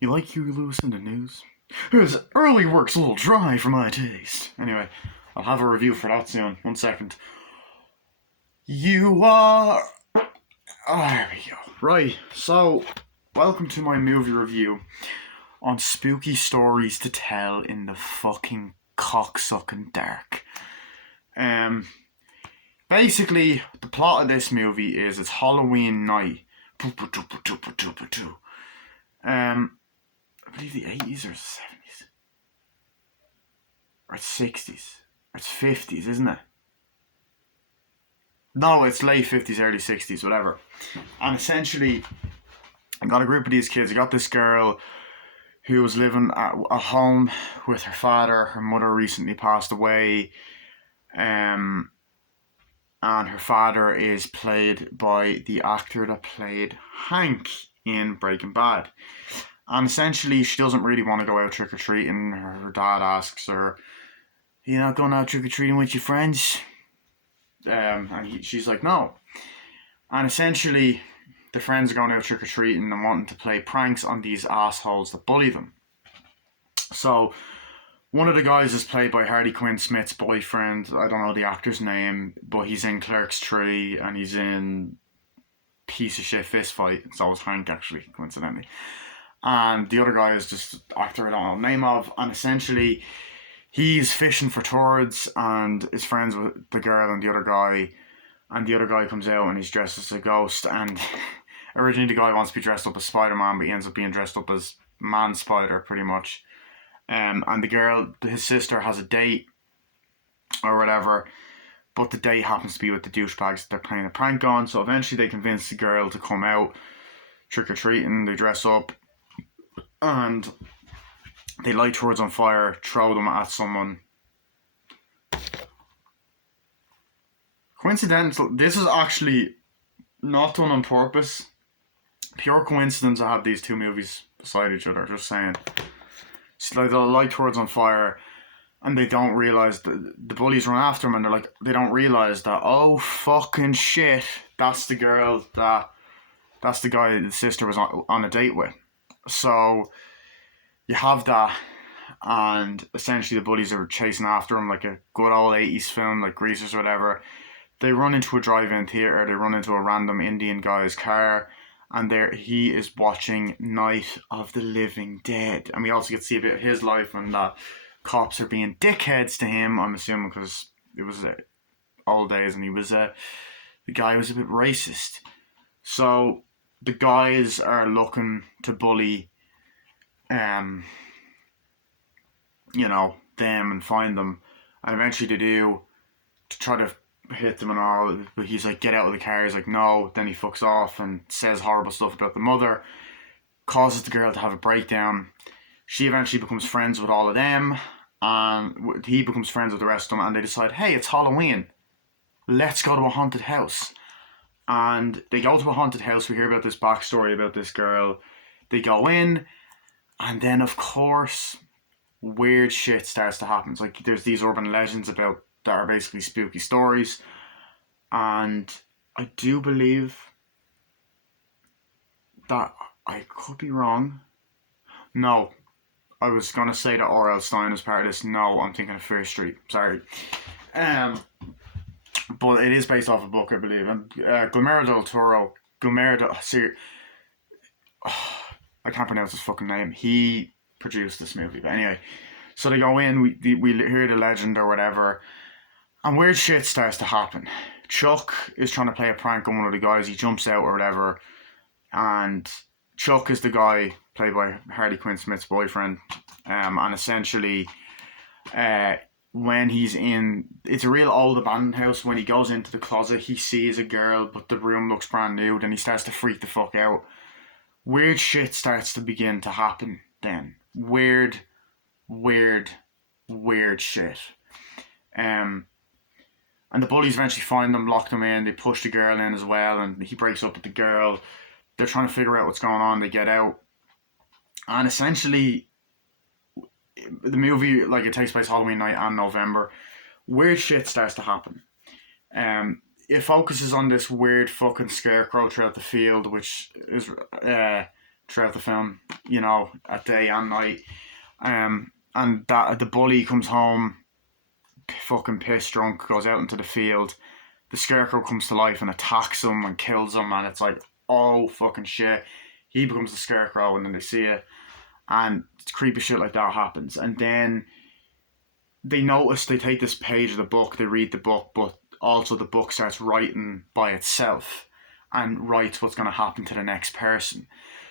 You like Huey Lewis in the news? His early work's a little dry for my taste. Anyway, I'll have a review for that soon. 1 second. You are. Oh, there we go. Right, so, welcome to my movie review on spooky stories to tell in the fucking cocksucking dark. Basically, the plot of this movie is it's Halloween night. I believe the 80s or 70s. Or it's 60s. Or it's 50s, isn't it? No, it's late 50s, early 60s, whatever. And essentially, I got a group of these kids. I got this girl who was living at home with her father. Her mother recently passed away. And her father is played by the actor that played Hank in Breaking Bad. And essentially, she doesn't really want to go out trick-or-treating. Her dad asks her, "You're not going out trick-or-treating with your friends?" She's like, "No." And essentially, the friends are going out trick-or-treating and wanting to play pranks on these assholes that bully them. So, one of the guys is played by Harley Quinn Smith's boyfriend. I don't know the actor's name, but he's in Clerks 3 and he's in Piece of Shit Fist Fight. So is Hank, actually, coincidentally. And the other guy is just actor I don't know the name of. And essentially, he's fishing for turds and is friends with the girl and the other guy. And the other guy comes out and he's dressed as a ghost. And originally, the guy wants to be dressed up as Spider-Man, but he ends up being dressed up as Man-Spider, pretty much. And the girl, his sister, has a date or whatever, but the date happens to be with the douchebags that they're playing a prank on. So eventually they convince the girl to come out trick-or-treating. They dress up and they light turds on fire, throw them at someone. Coincidental, this is actually not done on purpose. Pure coincidence I have these two movies beside each other, just saying. It's like they'll light turds on fire and they don't realise that the bullies run after them and they don't realise that, oh fucking shit, that's the girl that's the guy the sister was on a date with. So you have that, and essentially the bullies are chasing after him like a good old 80s film like Greasers or whatever. They run into a drive-in theatre, they run into a random Indian guy's car, and there he is watching Night of the Living Dead. And we also get to see a bit of his life when the cops are being dickheads to him, I'm assuming because it was old days and he was the guy was a bit racist. So the guys are looking to bully them and find them, and eventually they do, to try to hit them and all, but he's like, "Get out of the car." He's like, "No." Then he fucks off and says horrible stuff about the mother, causes the girl to have a breakdown. She eventually becomes friends with all of them, and he becomes friends with the rest of them, and they decide, "Hey, it's Halloween, let's go to a haunted house." And they go to a haunted house. We hear about this backstory about this girl. They go in, and then of course weird shit starts to happen. It's like there's these urban legends about that are basically spooky stories, and I do believe that, I could be wrong. No, I was gonna say that R.L. Stein is part of this. No, I'm thinking of Fear Street. Sorry. But it is based off a book, I believe. And Guillermo del Toro, I can't pronounce his fucking name. He produced this movie. But anyway, so they go in, we hear the legend or whatever, and weird shit starts to happen. Chuck is trying to play a prank on one of the guys. He jumps out or whatever, and Chuck is the guy played by Harley Quinn Smith's boyfriend. And essentially, when he's in, it's a real old abandoned house. When he goes into the closet, he sees a girl, but the room looks brand new. Then he starts to freak the fuck out. Weird shit starts to begin to happen then. Weird shit. And the bullies eventually find them, lock them in, they push the girl in as well, and he breaks up with the girl. They're trying to figure out what's going on, they get out. And essentially, the movie, like, it takes place Halloween night and November. Weird shit starts to happen. It focuses on this weird fucking scarecrow throughout the field, which is throughout the film. you know, at day and night. And that the bully comes home, fucking pissed drunk, goes out into the field. The Scarecrow comes to life and attacks him and kills him, and it's like, oh fucking shit. He becomes the Scarecrow, and then they see it, and creepy shit like that happens. And then they notice, they take this page of the book, they read the book, but also the book starts writing by itself and writes what's going to happen to the next person.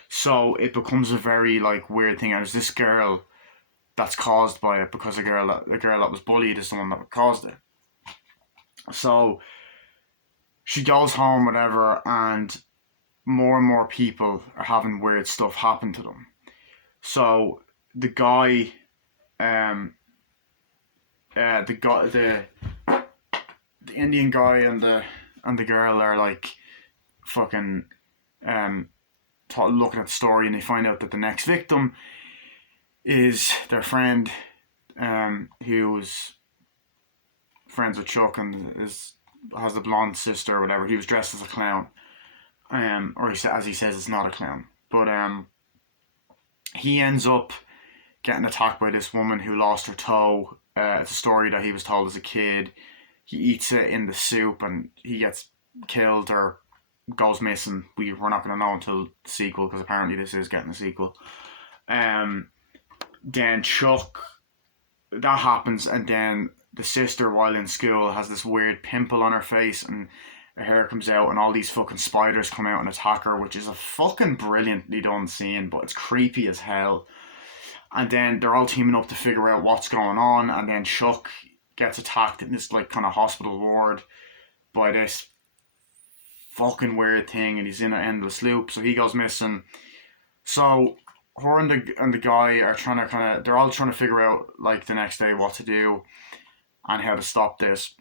So it becomes a very like weird thing. And there's this girl that's caused by it, because the girl that was bullied is the one that caused it. So she goes home, whatever, and more and more people are having weird stuff happen to them. So the guy, the Indian guy and the girl are like fucking looking at the story, and they find out that the next victim is their friend, who was friends with Chuck and has a blonde sister or whatever. He was dressed as a clown, or as he says, it's not a clown, but he ends up getting attacked by this woman who lost her toe. It's a story that he was told as a kid. He eats it in the soup and he gets killed or goes missing. We're not going to know until the sequel, because apparently this is getting a sequel. Then Chuck, that happens, and then the sister, while in school, has this weird pimple on her face and her hair comes out and all these fucking spiders come out and attack her, which is a fucking brilliantly done scene, but it's creepy as hell. And then they're all teaming up to figure out what's going on, and then Chuck gets attacked in this like kind of hospital ward by this fucking weird thing, and he's in an endless loop, so he goes missing. So her and the guy are trying to they're all trying to figure out like the next day what to do and how to stop this.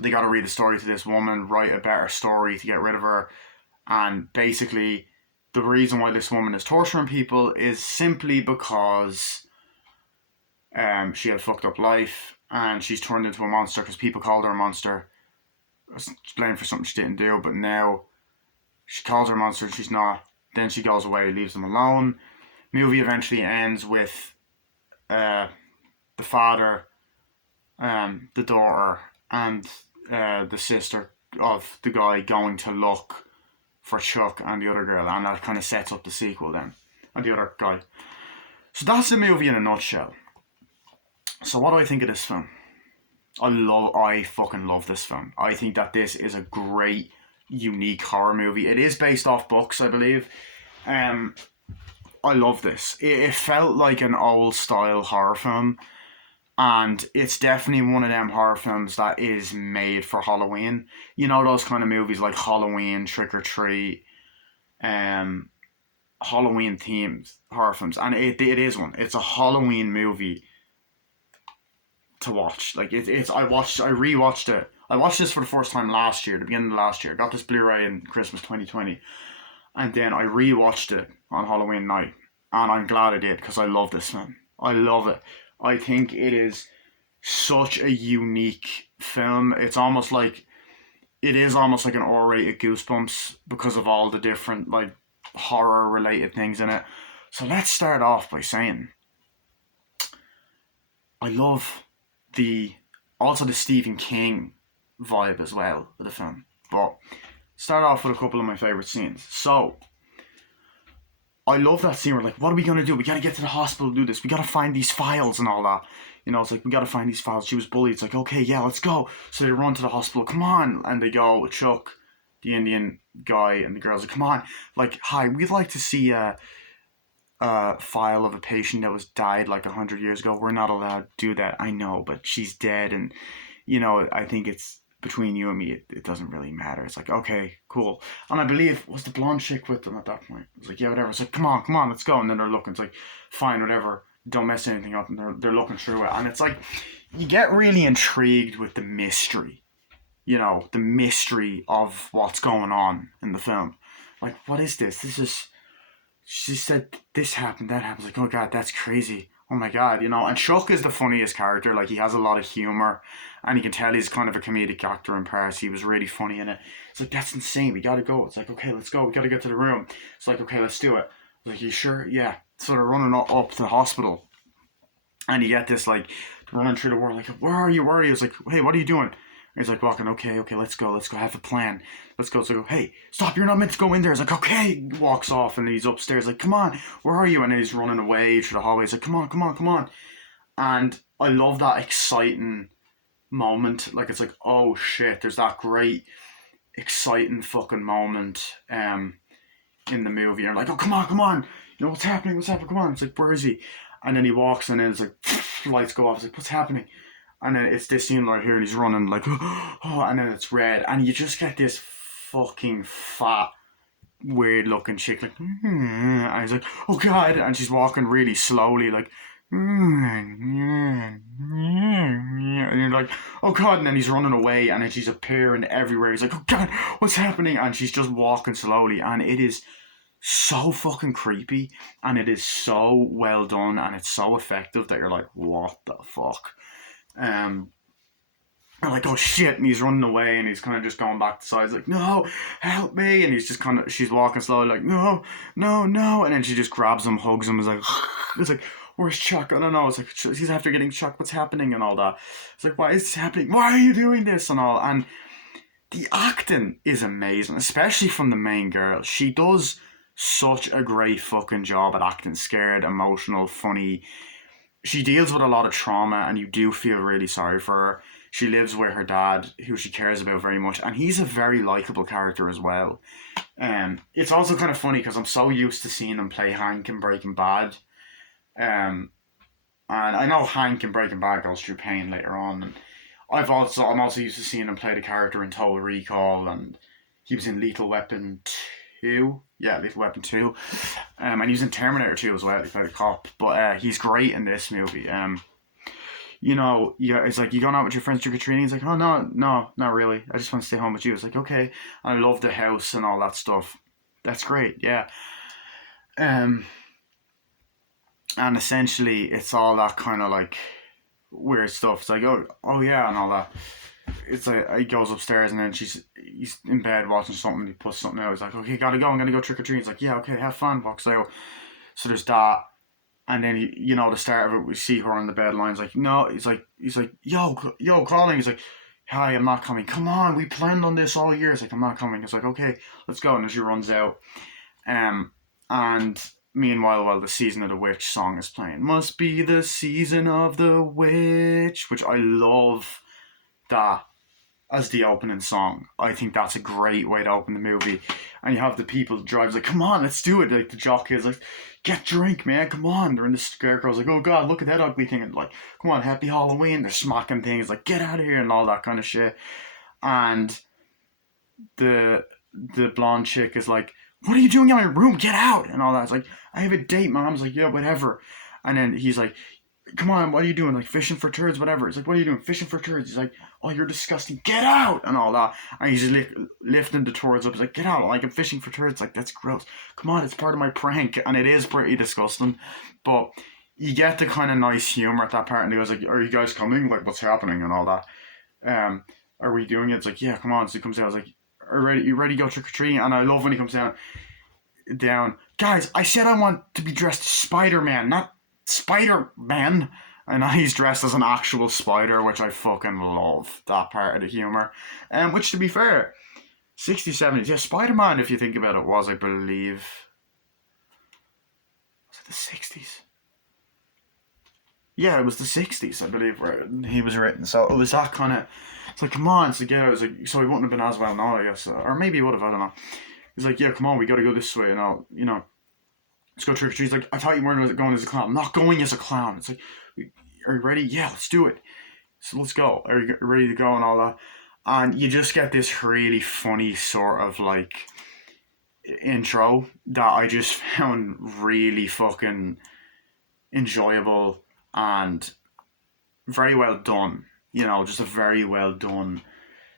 They got to read the story to this woman, write a better story to get rid of her, and basically the reason why this woman is torturing people is simply because she had a fucked up life and she's turned into a monster because people called her a monster. She's blamed for something she didn't do, but now she calls her a monster and she's not. Then she goes away, leaves them alone. Movie eventually ends with the father, the daughter, and the sister of the guy going to look for Chuck and the other girl, and that kind of sets up the sequel then, and the other guy. So that's the movie in a nutshell. So what do I think of this film? I fucking love this film. I think that this is a great, unique horror movie. It is based off books, I believe. I love this. It felt like an old style horror film, and it's definitely one of them horror films that is made for Halloween. You know, those kind of movies like Halloween, Trick or Treat, Halloween themed horror films, and it is one. It's a Halloween movie to watch. Like I rewatched it. I watched this for the first time last year, the beginning of last year. I got this Blu-ray in Christmas 2020, and then I rewatched it on Halloween night, and I'm glad I did, because I love this film. I love it. I think it is such a unique film. It is almost like an R-rated Goosebumps because of all the different like horror related things in it. So let's start off by saying I love the Stephen King vibe as well of the film. But start off with a couple of my favourite scenes. So I love that scene where like, what are we going to do? We got to get to the hospital to do this. We got to find these files and all that. You know, it's like, we got to find these files. She was bullied. It's like, okay, yeah, let's go. So they run to the hospital. Come on. And they go with Chuck, the Indian guy, and the girls like, come on. Like, hi, we'd like to see a file of a patient that was died like 100 years ago. We're not allowed to do that. I know, but she's dead. And, you know, I think it's between you and me, it doesn't really matter. It's like, okay, cool. And I believe, was the blonde chick with them at that point? It was like, yeah, whatever. It's like, come on, let's go. And then they're looking, it's like, fine, whatever. Don't mess anything up. And they're looking through it. And it's like, you get really intrigued with the mystery. You know, the mystery of what's going on in the film. Like, what is this? She said this happened, that happened. Like, oh God, that's crazy. Oh my God, you know. And Chuck is the funniest character. Like, he has a lot of humor, and you can tell he's kind of a comedic actor in parts. He was really funny in it. It's like, that's insane. We gotta go. It's like, okay, let's go. We gotta get to the room. It's like, okay, let's do it. Like, you sure? Yeah. So they're running up to the hospital, and you get this like running through the world, like, where are you? Where are you? It's like, hey, what are you doing? And he's like walking. Okay, let's go. I have a plan. Let's go. So I go, hey, stop! You're not meant to go in there. He's like, okay. He walks off, and he's upstairs. Like, come on, where are you? And he's running away through the hallway. He's like, come on, come on. And I love that exciting moment. Like, it's like, oh shit, there's that great exciting fucking moment in the movie. You're like, oh, come on. You know, what's happening? Come on. It's like, where is he? And then he walks, and then it's like, lights go off. It's like, what's happening? And then it's this scene right here, and he's running like, oh, and then it's red, and you just get this fucking fat, weird looking chick, like, and he's like, oh god, and she's walking really slowly, like, and you're like, oh god, and then he's running away, and then she's appearing everywhere. He's like, oh god, what's happening? And she's just walking slowly, and it is so fucking creepy, and it is so well done, and it's so effective that you're like, what the fuck? Um, and like, oh shit, and he's running away, and he's kind of just going back to side. He's like, no, help me, and he's just kind of, she's walking slowly, like, no, and then she just grabs him, hugs him, is like, it's like, where's Chuck? I don't know. It's like, he's after getting Chuck. What's happening and all that. It's like, why is this happening? Why are you doing this and all? And the acting is amazing, especially from the main girl. She does such a great fucking job at acting scared, emotional, funny. She deals with a lot of trauma, and you do feel really sorry for her. She lives with her dad, who she cares about very much, and he's a very likable character as well. It's also kind of funny because I'm so used to seeing him play Hank in Breaking Bad. Um, and I know Hank in Breaking Bad goes through pain later on. And I'm also used to seeing him play the character in Total Recall, and he was in Lethal Weapon 2. Yeah, Lethal Weapon 2. And he was in Terminator 2 as well. He played a cop. But he's great in this movie. You know, yeah, it's like, you going out with your friends trick or treating? He's like, oh, no, not really. I just want to stay home with you. It's like, okay. And I love the house and all that stuff. That's great, yeah. Um, and essentially, it's all that kind of like weird stuff. It's like, oh yeah, and all that. It's like, he goes upstairs, and then he's in bed watching something. He puts something out. He's like, okay, gotta go. I'm gonna go trick or treat. He's like, yeah, okay, have fun. Walks out. So there's that, and then the start of it, we see her on the bed line. He's like, no. He's like, yo, calling. He's like, hi, I'm not coming. Come on, we planned on this all year. It's like, I'm not coming. It's like, okay, let's go. And then she runs out. And meanwhile, while the Season of the Witch song is playing, must be the season of the witch, which I love that as the opening song. I think that's a great way to open the movie. And you have the people drives like, come on, let's do it. Like, the jockey is like, get drink, man, come on. They're in the scarecrow's like, oh god, look at that ugly thing. And like, come on, happy Halloween. They're smacking things like, get out of here, and all that kind of shit. And the blonde chick is like, what are you doing in my room? Get out! And all that. It's like, I have a date. Mom's like, yeah, whatever. And then he's like, come on, what are you doing? Like, fishing for turds, whatever. It's like, what are you doing? Fishing for turds. He's like, oh, you're disgusting. Get out! And all that. And he's just lifting the turds up. He's like, get out. Like, I'm fishing for turds. Like, that's gross. Come on, it's part of my prank. And it is pretty disgusting. But you get the kind of nice humor at that part. And he goes like, are you guys coming? Like, what's happening? And all that. Are we doing it? It's like, yeah, come on. So he comes out. I was like, you ready to go trick or treating? And I love when he comes down. Guys, I said I want to be dressed as Spider-Man, not Spider-Man. And he's dressed as an actual spider, which I fucking love. That part of the humor. Which, to be fair, 60s, 70s, yeah, Spider-Man, if you think about it, was, I believe, was it the 60s? Yeah, it was the 60s, I believe, where he was written. So it was that kind of, it's like, come on, so yeah, it was like, so he wouldn't have been as well known, I guess. Or maybe he would have, I don't know. He's like, yeah, come on, we gotta go this way, and let's go trick or treat. He's like, I thought you weren't going as a clown. I'm not going as a clown. It's like, are you ready? Yeah, let's do it. So let's go. Are you ready to go and all that? And you just get this really funny sort of like intro that I just found really fucking enjoyable and very well done. Just a very well done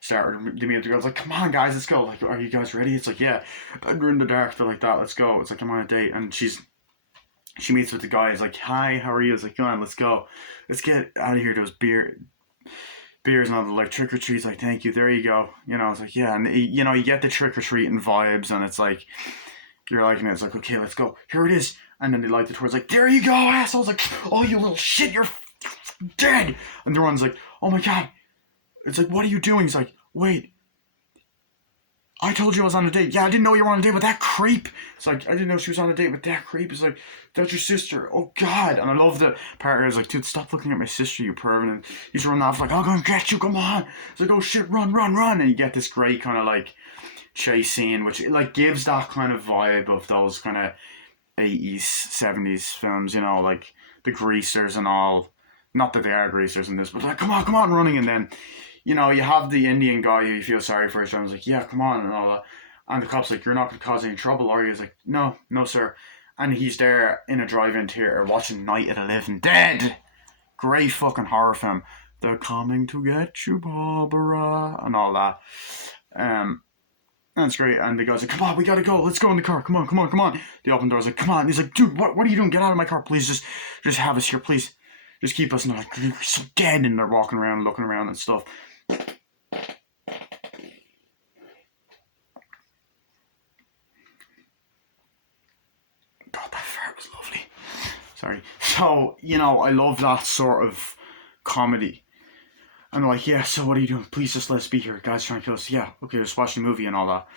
start. The girl's like, come on guys, let's go. Like, are you guys ready? It's like, yeah. And we're in the dark, they're like that, let's go. It's like, I'm on a date. And she meets with the guy, he's like, hi, how are you? It's like, come on, let's go. Let's get out of here. There's beers and all the like trick or treats, like, thank you, there you go. It's like, yeah, and you get the trick or treating vibes, and it's like, you're liking it. It's like, okay, let's go. Here it is. And then they light the torch. Like, there you go, assholes. Like, oh, you little shit, you're dead. And the one's like, oh my god. It's like, what are you doing? He's like, wait. I told you I was on a date. Yeah, I didn't know you were on a date with that creep. It's like, I didn't know she was on a date with that creep. It's like, that's your sister. Oh, God. And I love the part where it's like, dude, stop looking at my sister, you perv. And he's running off like, I'll go and get you, come on. It's like, oh, shit, run, run, run. And you get this great kind of like chase scene, which like gives that kind of vibe of those kind of 80s, 70s films, you know, like the greasers and all. Not that they are greasers in this, but like, come on, running. And then, you know, you have the Indian guy who you feel sorry for. He's like, yeah, come on, and all that. And the cop's like, you're not going to cause any trouble, are you? He's like, no, sir. And he's there in a drive-in theater watching Night of the Living Dead. Great fucking horror film. They're coming to get you, Barbara, and all that. That's great. And the guy's like, come on, we gotta go. Let's go in the car. Come on. The open door's like, come on. He's like, dude, what are you doing? Get out of my car, please. Just have us here, please. Just keep us. And they're like, you're so dead. And they're walking around, looking around and stuff. God, that fart was lovely. Sorry. So, you know, I love that sort of comedy. And they're like, yeah, so what are you doing? Please just let us be here. Guys trying to kill us. Yeah, okay, just watching a movie and all that.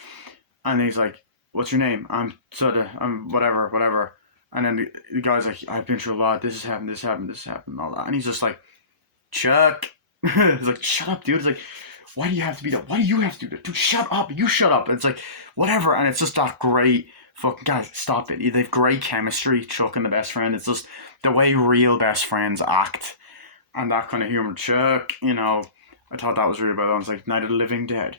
And he's like, what's your name? I'm Soda. I'm whatever. And then the guy's like, I've been through a lot. This has happened, and all that. And he's just like, Chuck. He's like, shut up, dude. It's like, why do you have to be that? Why do you have to do that? Dude, shut up. You shut up. And it's like, whatever. And it's just that great fucking, guys, stop it. They have great chemistry, Chuck and the best friend. It's just the way real best friends act. And that kind of humor. Chuck, you know, I thought that was really well done. It's like Night of the Living Dead.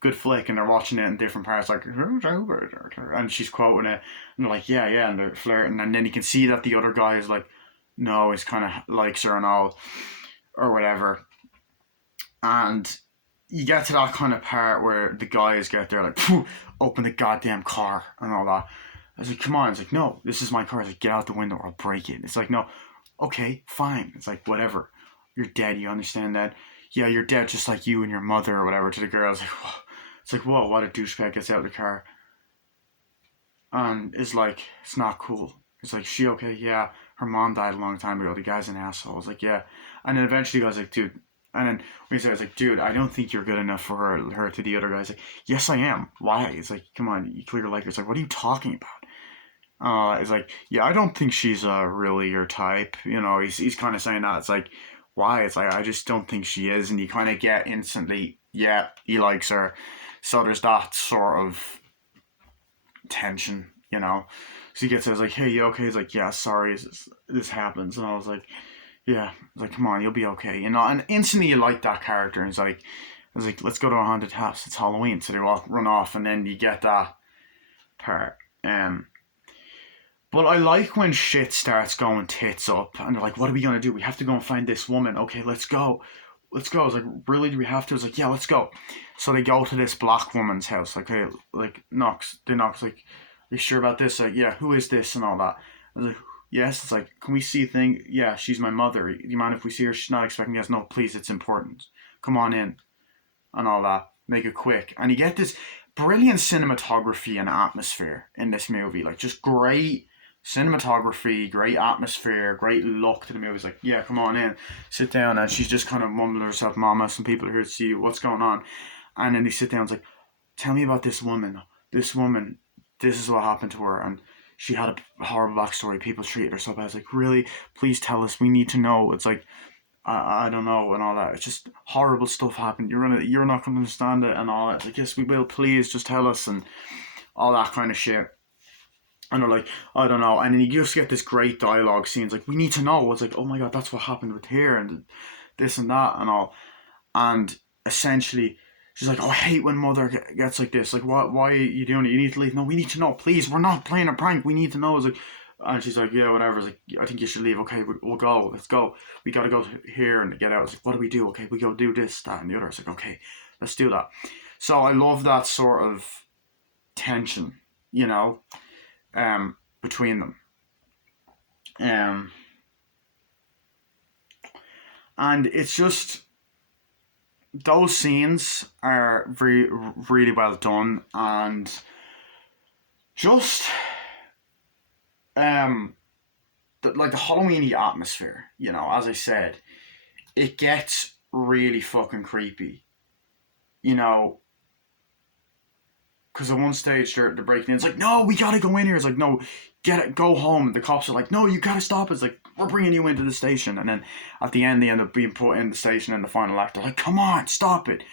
Good flick, and they're watching it in different parts, like, and she's quoting it, and they're like, yeah, and they're flirting, and then you can see that the other guy is like, no, he's kind of likes her and all, or whatever, and you get to that kind of part where the guys get there, like, open the goddamn car, and all that. I was like, come on. It's like, no, this is my car. It's like, get out the window or I'll break it. It's like, no, okay, fine. It's like, whatever. You're dead, you understand that? Yeah, you're dead just like you and your mother or whatever. To the girl, it's like, whoa. It's like, whoa, what a douchebag gets out of the car. And is like, it's not cool. It's like, she okay? Yeah, her mom died a long time ago. The guy's an asshole. I was like, yeah. And then eventually I was like, dude. And then when he said, I was like, dude, I don't think you're good enough for her. To the other guy, he's like, yes, I am. Why? It's like, come on, you clearly like her. It's like, what are you talking about? It's like, yeah, I don't think she's really your type. You know, he's kind of saying that. It's like, why? It's like, I just don't think she is. And you kind of get instantly, yeah, he likes her. So there's that sort of tension, you know. So he gets there, like, hey, you okay? He's like, yeah, sorry, this happens. And I was like, yeah, like, come on, you'll be okay, you know. And instantly you like that character. And it's like, I was like, let's go to a haunted house. It's Halloween. So they all run off, and then you get that part. But I like when shit starts going tits up, and they're like, what are we gonna do? We have to go and find this woman. Okay, let's go. I was like, really? Do we have to? I was like, yeah, let's go. So they go to this black woman's house. Like, hey, like, knocks. They knocks, like, are you sure about this? Like, yeah, who is this and all that? I was like, yes. It's like, can we see a thing? Yeah, she's my mother. Do you mind if we see her? She's not expecting us. No, please, it's important. Come on in. And all that. Make it quick. And you get this brilliant cinematography and atmosphere in this movie. Like, just great cinematography, great atmosphere, great look to the movie. It's like, yeah, come on in, sit down. And she's just kind of mumbling to herself, mama, some people are here to see you, what's going on? And then they sit down, it's like, tell me about this woman, this is what happened to her, and she had a horrible backstory, people treated her so bad. It's like, really, please tell us, we need to know. It's like, I don't know, and all that. It's just horrible stuff happened, you're not going to understand it, and all that. It's like, yes, we will, please, just tell us, and all that kind of shit. And they're like, I don't know. And then you just get this great dialogue scenes like, we need to know. It's like, oh my god, that's what happened with here and this and that and all. And essentially, she's like, oh, I hate when mother gets like this. Like, why are you doing it? You need to leave. No, we need to know. Please, we're not playing a prank. We need to know. It's like, and she's like, yeah, whatever. It's like, I think you should leave. Okay, we'll go. Let's go. We got to go here and get out. It's like, what do we do? Okay, we go do this, that, and the other. It's like, okay, let's do that. So I love that sort of tension, you know, between them. And it's just, those scenes are really well done, and just like the Halloweeny atmosphere, you know, as I said, it gets really fucking creepy, you know, because at one stage they're breaking in. It's like, no, we gotta go in here. It's like, no, get it, go home. The cops are like, no, you gotta stop. It's like, we're bringing you into the station. And then at the end, they end up being put in the station in the final act. They're like, come on, stop it.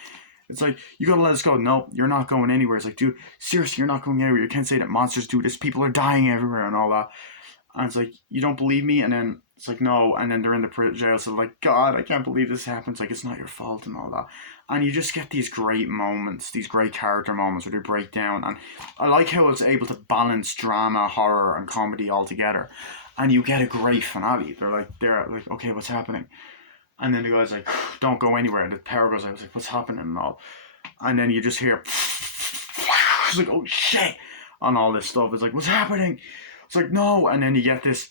It's like, you gotta let us go. No, you're not going anywhere. It's like, dude, seriously, you're not going anywhere. You can't say that monsters do this. People are dying everywhere and all that. And it's like, you don't believe me? And then it's like, no. And then they're in the jail. So like, God, I can't believe this happens. Like, it's not your fault and all that. And you just get these great moments, these great character moments where they break down. And I like how it's able to balance drama, horror, and comedy all together. And you get a great finale. They're like, okay, what's happening? And then the guy's like, don't go anywhere. And the power goes out. It's like, what's happening and all. And then you just hear, it's like, oh shit, and all this stuff. It's like, what's happening? It's like, no. And then you get this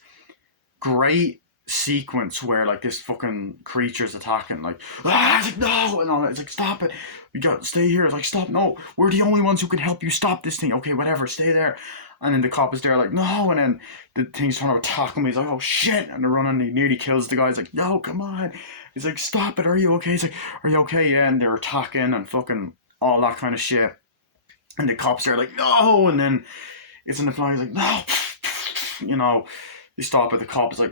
great sequence where like this fucking creature's attacking, like, it's like, no, and all that. It's like, stop it, we got to stay here. It's like, stop, no, we're the only ones who can help you stop this thing. Okay, whatever, stay there. And then the cop is there like, no, and then the thing's trying to attack him. He's like, oh shit, and they're running. He nearly kills the guy. He's like, no, come on. He's like, stop it, are you okay? He's like, are you okay? Yeah. And they're attacking and fucking all that kind of shit. And the cops are like, no, and then it's in the flying. He's like, no, you know. They stop at the cop is like,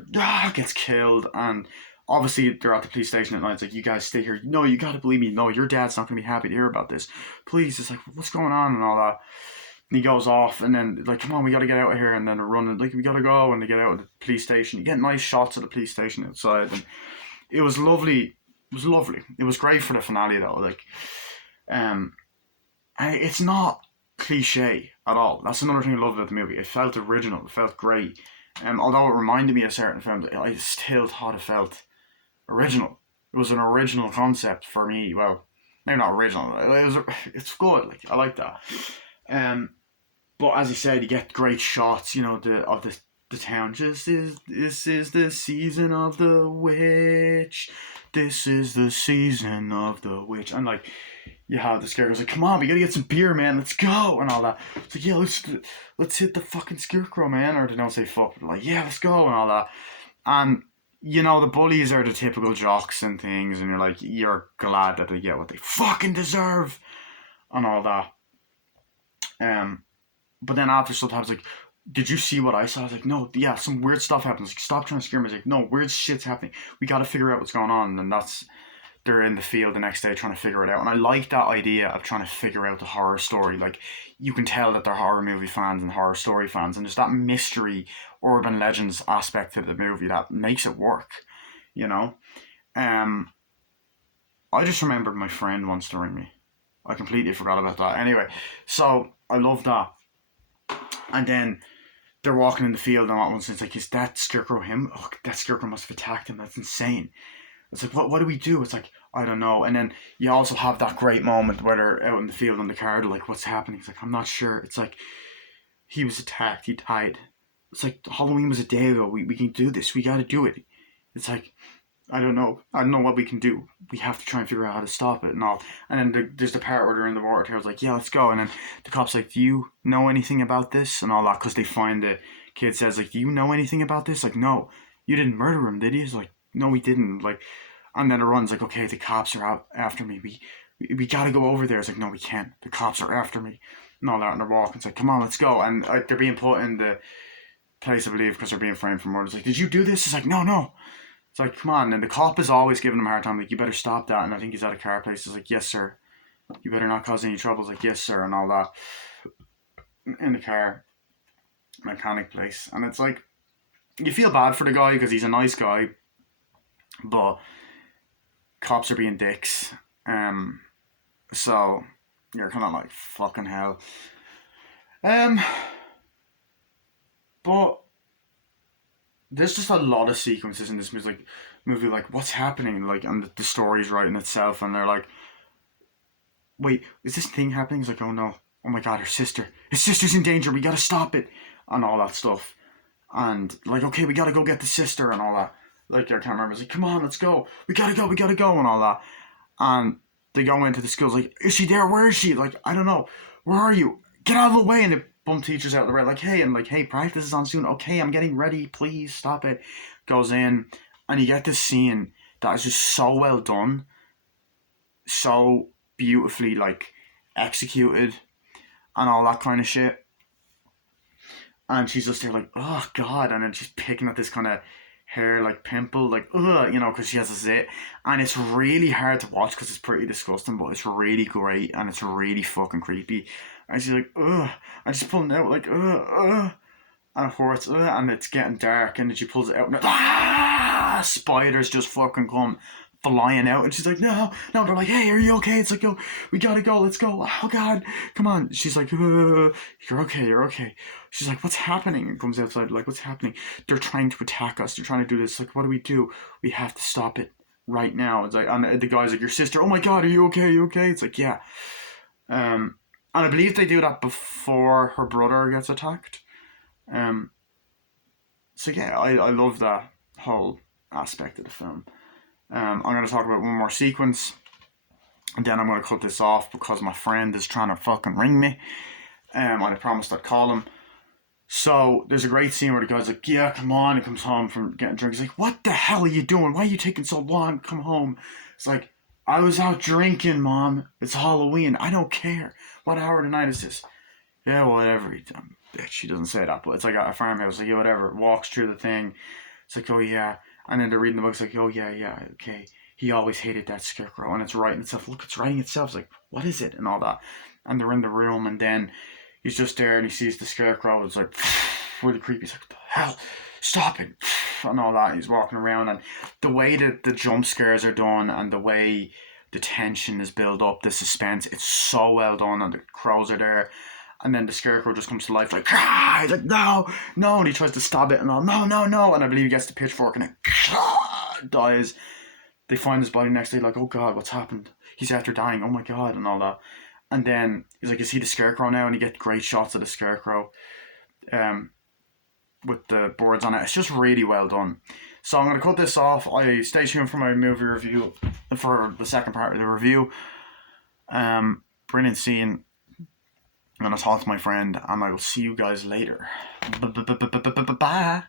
gets killed. And obviously they're at the police station at night. It's like, you guys stay here. No, you gotta believe me. No, your dad's not gonna be happy to hear about this. Please. It's like, what's going on and all that. And he goes off, and then like, come on, we gotta get out of here. And then they're running like, we gotta go. And they get out of the police station. You get nice shots of the police station outside, and it was lovely. It was lovely. It was great for the finale though. Like, it's not cliche at all. That's another thing I love about the movie. It felt original. It felt great. Although it reminded me of certain films, I still thought it felt original. It was an original concept for me. Well, maybe not original. It's good. Like, I like that. But as I said, you get great shots. You know, of the town. This is the season of the witch. This is the season of the witch. And like, you have the scarecrow's like, come on, we gotta get some beer, man, let's go, and all that. It's like, yeah, let's hit the fucking scarecrow, man. Or they don't say fuck, but like, yeah, let's go, and all that. And you know, the bullies are the typical jocks and things, and you're glad that they get what they fucking deserve and all that. But then after sometimes like, did you see what I saw? I was like, no, yeah, some weird stuff happens. Like, stop trying to scare me. I was like, no, weird shit's happening. We gotta figure out what's going on. And they're in the field the next day trying to figure it out. And I like that idea of trying to figure out the horror story. Like, you can tell that they're horror movie fans and horror story fans, and there's that mystery, urban legends aspect of the movie that makes it work, you know? I just remembered my friend wants to ring me. I completely forgot about that. Anyway, so I love that. And then they're walking in the field and all at once it's like, is that scarecrow him? Oh, that scarecrow must have attacked him. That's insane. It's like, what do we do? It's like, I don't know. And then you also have that great moment where they're out in the field on the car. They're like, what's happening? It's like, I'm not sure. It's like, he was attacked. He died. It's like, Halloween was a day ago. We can do this. We got to do it. It's like, I don't know. I don't know what we can do. We have to try and figure out how to stop it and all. And then there's the part where they're in the water tower. It's like, yeah, let's go. And then the cop's like, do you know anything about this? And all that. Because they find the kid says, like, do you know anything about this? Like, no. You didn't murder him, did you? He's like, no, we didn't. Like, and then it runs like, okay, the cops are out after me. We got to go over there. It's like, no, we can't. The cops are after me. And all that. And they're walking. It's like, come on, let's go. And they're being put in the place, I believe, because they're being framed for murder. It's like, did you do this? It's like, no. It's like, come on. And the cop is always giving him a hard time. Like, you better stop that. And I think he's at a car place. He's like, yes, sir. You better not cause any trouble. It's like, yes, sir. And all that. In the car. Mechanic place. And it's like, you feel bad for the guy because he's a nice guy. But cops are being dicks. So you're kind of like, fucking hell. But there's just a lot of sequences in this movie, like what's happening, like, and the story's writing itself, and they're like, wait, is this thing happening? It's like, oh no, oh my god, his sister's in danger, we gotta stop it, and all that stuff, and like, okay, we gotta go get the sister, and all that. Like, I can't remember. It's like, come on, let's go, we gotta go, and all that, and they go into the school. Like, is she there? Where is she? Like, I don't know. Where are you? Get out of the way! And bum teachers out of the way, like, hey, and like, hey, practice is on soon. Okay, I'm getting ready. Please stop it. Goes in, and you get this scene that is just so well done, so beautifully like executed, and all that kind of shit. And she's just there like, oh god, and then she's picking at this kind of hair like pimple, like ugh, because she has a zit, and it's really hard to watch because it's pretty disgusting, but it's really great and it's really fucking creepy. And she's like, ugh, and she's pulling it out like and of course, and it's getting dark, and then she pulls it out, and spiders just fucking come flying out, and she's like, no, no. They're like, hey, are you okay? It's like, yo, we gotta go, let's go. Oh god, come on. She's like, you're okay, you're okay. She's like, what's happening? And comes outside, like, what's happening? They're trying to attack us. They're trying to do this. Like, what do we do? We have to stop it right now. It's like, and the guy's like, your sister. Oh my god, are you okay? Are you okay? It's like, yeah. And I believe they do that before her brother gets attacked. Um, so yeah, I love that whole aspect of the film. I'm going to talk about one more sequence, and then I'm going to cut this off because my friend is trying to fucking ring me. And I promised I'd call him. So there's a great scene where the guy's like, yeah, come on. He comes home from getting drunk. He's like, what the hell are you doing? Why are you taking so long to come home? It's like, I was out drinking, Mom. It's Halloween. I don't care. What hour of the night is this? Yeah, whatever. Bitch, she doesn't say that, but it's like a farmhouse. Like, yeah, whatever. Walks through the thing. It's like, oh yeah. And then they're reading the book. It's like, oh yeah, yeah, okay. He always hated that scarecrow, and it's writing itself. Look, it's writing itself. It's like, what is it? And all that. And they're in the room, and then he's just there, and he sees the scarecrow. It's like really creepy. He's like, what the hell? Stop it! And all that. He's walking around, and the way that the jump scares are done, and the way the tension is built up, the suspense, it's so well done, and the crows are there. And then the scarecrow just comes to life, like, ah! He's like, no, no, and he tries to stab it, and all, no, no, no, and I believe he gets the pitchfork, and it dies. They find his body next day, like, oh god, what's happened? He's after dying, oh my god, and all that. And then he's like, is he the scarecrow now? And you get great shots of the scarecrow, with the boards on it. It's just really well done. So I'm going to cut this off. Stay tuned for my movie review, for the second part of the review. Brilliant scene. I'm going to talk to my friend, and I will see you guys later. Bye.